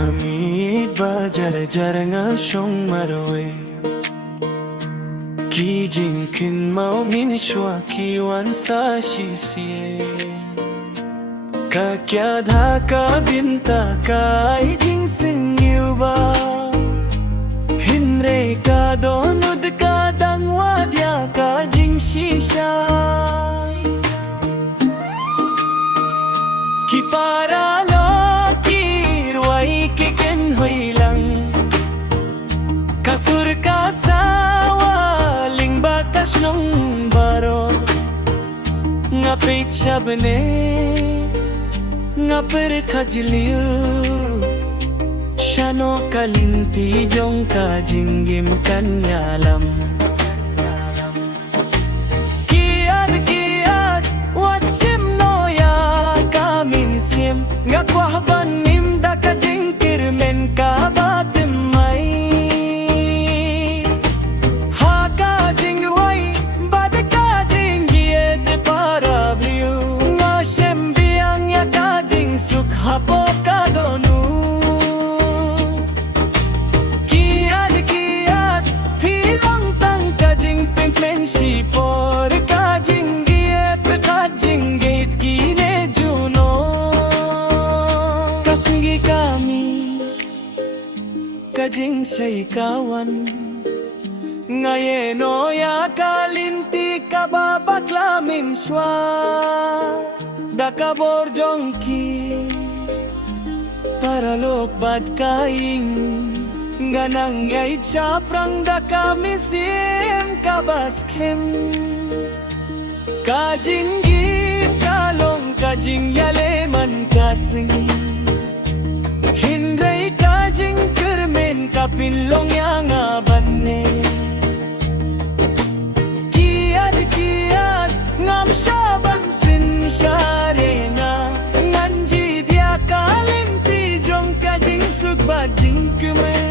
Ngamit ba jar nga siyong maroy Kijin mau min shua kiwan sa shisiye Kakya dhaka binta kai ding singyu ba Hinre ka donud ka dangwa dia ka jing shisha Ki para lo kirwai kiken hoy lang Kasur ka sawa ling bakas nung baro Ngapit shabne Ngapir khajliu Shano kalinti jong ka jinggim kanyalam Kiad watsim noya kamin sim Ngakwahban nimda ka jingkir men ka batim mai Haka jingwai bad ka jingiet para bliu Ngashem biang ya ka jing suk hapo ka donu Kiad pilang tang ka jing pimpin shipor ka jingiet ka jingiet kine juno Kasngi kami kajing siya'y kawan Ngayeno ya kalinti kababaklamin shwa Dakabor jongki Paralok bad kaing Ganang ya'y chaprang dakamisim kabaskim Kajing git kalong kajing yaleman kasing Hindray kajing kermen kapinlong yang abane Kiad ngam syabang sin syare nga Nganji dia kalinti jong kajing suk bajing kemen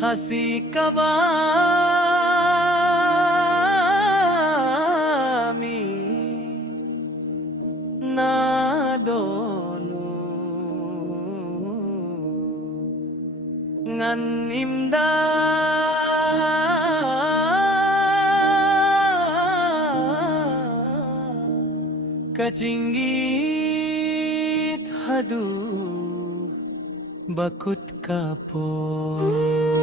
Hasi kawami na donu ngan imda kajinggit hadu bakut kapor